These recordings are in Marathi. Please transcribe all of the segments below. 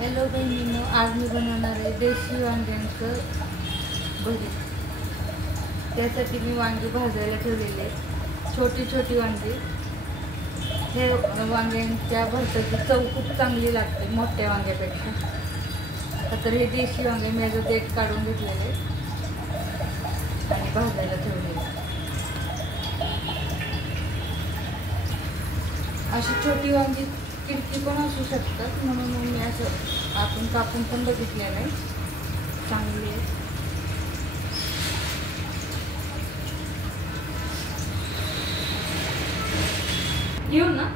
हॅलो बहिणींनो, आज मी बनवणार आहे देशी वांग्यांचं भरीत. त्यासाठी मी वांगी भाजायला ठेवलेले आहेत, छोटी छोटी वांगी. हे वांग्यांच्या भरताची चव खूप चांगली लागते मोठ्या वांग्यापेक्षा. आता तर हे देशी वांगे मी याचं देठ काढून घेतलेले आणि भाजायला ठेवलेले. अशी छोटी वांगी किडकी पण असू शकतात, म्हणून मी असं आपण कापून पण बघितलेलं आहे. चांगली आहे. घेऊ ना.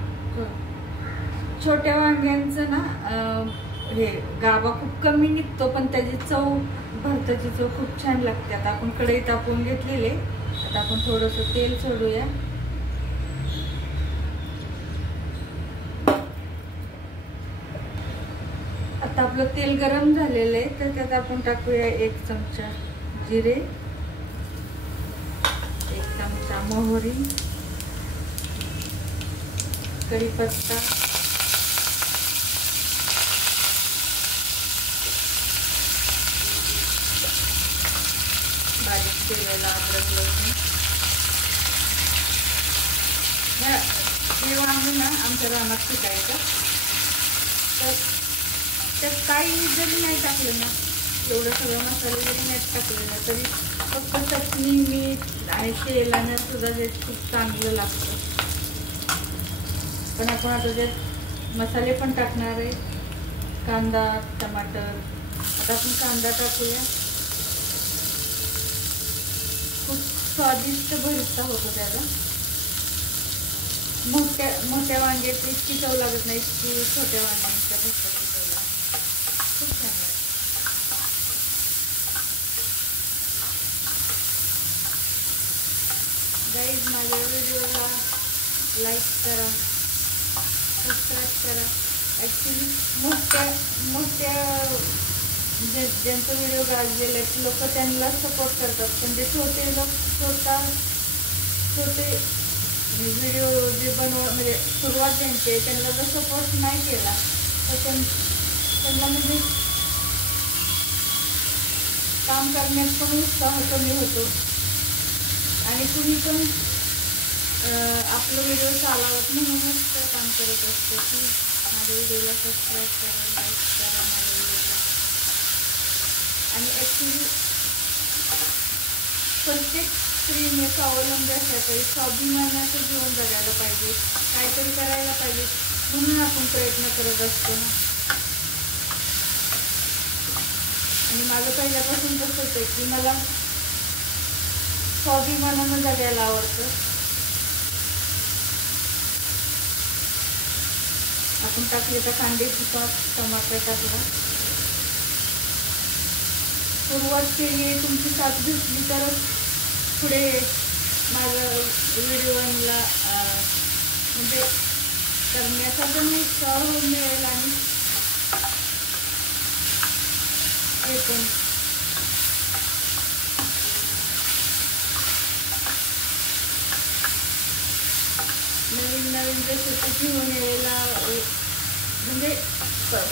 छोट्या वांग्यांचं ना हे गाभा खूप कमी निघतो, पण त्याची चव, भरताची चव खूप छान लागते. आता आपण कढई तापवून घेतलेले. आता आपण थोडंसं तेल सोडूया. आता आपलं तेल गरम झालेलं आहे, तर त्यात आपण टाकूया 1 चमचा जिरे, 1 चमचा मोहरी, कढीपत्ता, बारीक चिरलेला अद्रक लसूण. हे वांगे ना आमच्या रानात पिकायचं, तर त्यात काही जरी नाही टाकलं ना, एवढं सगळं मसाले जरी नाही टाकले ना, तरी फक्त चटणी, मीठ आणि तेलानं सुद्धा ते खूप चांगलं लागतं. पण आपण आता त्यात मसाले पण टाकणार आहे, कांदा, टमाटर. आता आपण कांदा टाकूया. खूप स्वादिष्ट भरता होतो त्याला. मोठ्या वांग्याची इतकी चव लागत नाही, की छोट्या वांग्यांच्या भरताची चव लागते. खूप छान लागते. गाईज, माझ्या व्हिडिओला लाईक करा, सबस्क्राईब करा. ॲक्च्युली मोठ्या ज्यांचं व्हिडिओ गाजलेले आहेत लोक त्यांना सपोर्ट करतात, पण जे छोटे व्हिडिओ जे म्हणजे सुरुवात ज्यांची त्यांना जर सपोर्ट नाही केला तर त्यांना म्हणजे काम करण्यात पण उत्साह कमी होतो आणि कुणी पण आपलं व्हिडिओ चालवत म्हणूनच काम करत असतो की माझ्या व्हिडिओला सबस्क्राईब करा, लाईक करा माझ्या व्हिडिओला. आणि ॲक्च्युली प्रत्येक स्त्रीने स्वावलंबी असल्यातरी स्वाभिमानाचं जीवन जगायला पाहिजे, काहीतरी करायला पाहिजे, म्हणून आपण प्रयत्न करत असतो ना. आणि माझं पहिल्यापासून तसंच आहे की मला स्वाभिमानानं जगायला आवडतं. आपण टाकले तर कांद्याची पात, टमाटर टाकला. सुरुवात केली, तुमची साथ भेटली तरच पुढे माझ्या व्हिडिओला म्हणजे करण्याचा पण उत्साह मिळेल आणि हे पण नवीन रेसिपी घेऊन यायला. म्हणजे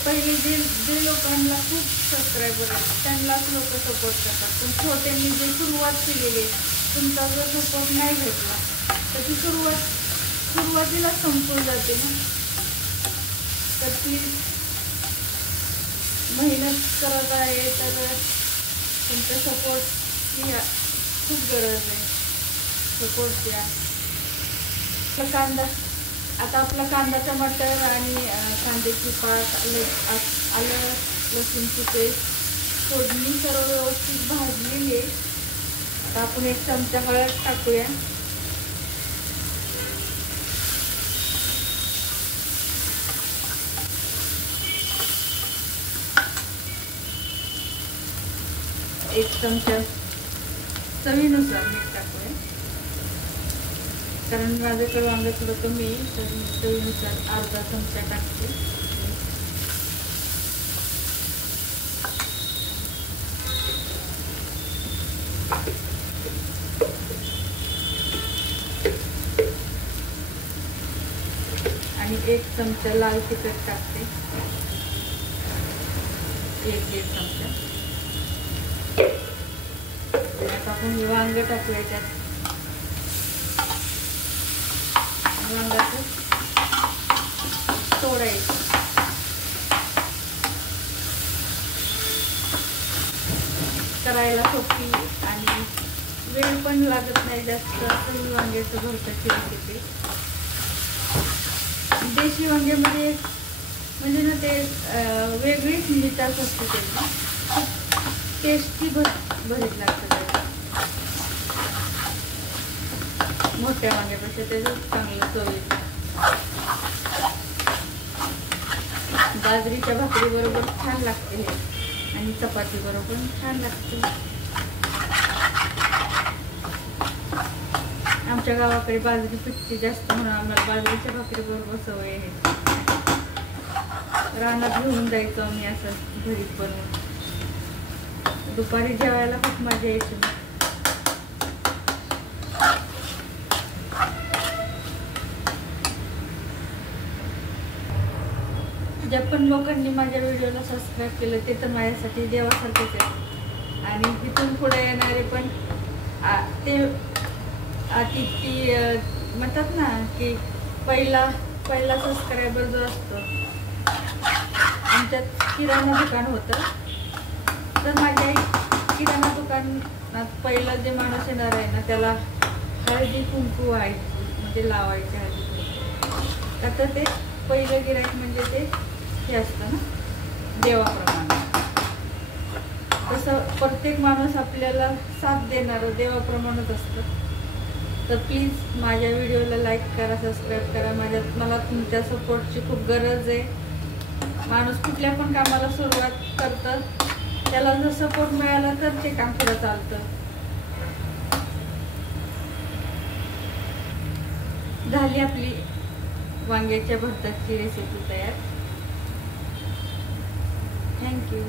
पहिले जे लोकांना खूप सबस्क्रायबर आहेत त्यांनाच लोक सपोर्ट करतात, पण छोट्यांनी जे सुरुवात केलेली आहे, तुमचा जर सपोर्ट नाही भेटला तर ती सुरुवातीला संपून जाते ना. तर ती मेहनत करत आहे तर तुमचा सपोर्टची खूप गरज आहे. सपोर्ट द्या. कांदा, आता आपला कांदा, टमाटर आणि कांद्याची पात, आलं लसूणची पेस्ट, फोडणी सर्व व्यवस्थित भाजलेली आहे. आता आपण 1 चमचा हळद टाकूया. एक चमचा चवीनुसार मीठ टाकूया, कारण माझ्याकडे वांग थोडं कमी आहे, तर चवीनुसार अर्धा चमचा टाकते. आणि 1 चमचा लाल तिखट टाकते. 1-1.5 चमचा. आता आपण वांग टाकूया त्यात. वांगाचं तोडायचं. करायला सोपी आणि वेळ पण लागत नाही जास्त असं वांग्याचं भरताची रेसिपी. देशी वांग्यामध्ये म्हणजे ना ते वेगळीच मिठास असते त्याची. टेस्टी भरीत लागतं त्याचं. मोठ्या वांग्यापेक्षा त्याचं चांगलं चव येतं. बाजरीच्या भाकरीबरोबर छान लागते हे आणि चपाती बरोबर छान लागते. आमच्या गावाकडे बाजरी पिकते जास्त म्हणून आम्हाला बाजरीच्या भाकरी बरोबर सवय आहे. रानात घेऊन जायचो आम्ही असं घरी बनवून. दुपारी जेवायला खूप मजा यायची. ज्या पण लोकांनी माझ्या व्हिडिओला सबस्क्राईब केलं ते तर माझ्यासाठी देवासारखेच आहे. आणि तिथून पुढे येणारे पण ते ती म्हणतात ना की पहिला सबस्क्रायबर जो असतो. आमच्यात किराणा दुकान होतं तर माझ्या किराणा दुकानात पहिला जे माणूस येणार आहे ना त्याला हळदी कुंकू व्हायची म्हणजे लावायची हळदी कुंकू. आता ते पहिलं गिऱ्हाईक म्हणजे ते हे असतं ना देवाप्रमाणे. तसं प्रत्येक माणूस आपल्याला साथ देणारं देवाप्रमाणेच असतं. तर प्लीज माझ्या व्हिडिओला लाईक करा, सबस्क्राईब करा. मला तुमच्या सपोर्टची खूप गरज आहे. माणूस कुठल्या पण कामाला सुरुवात करतं त्याला जर सपोर्ट मिळाला तर ते काम पुढं चालतं. झाली आपली वांग्याच्या भरताची रेसिपी तयार. थँक्यू.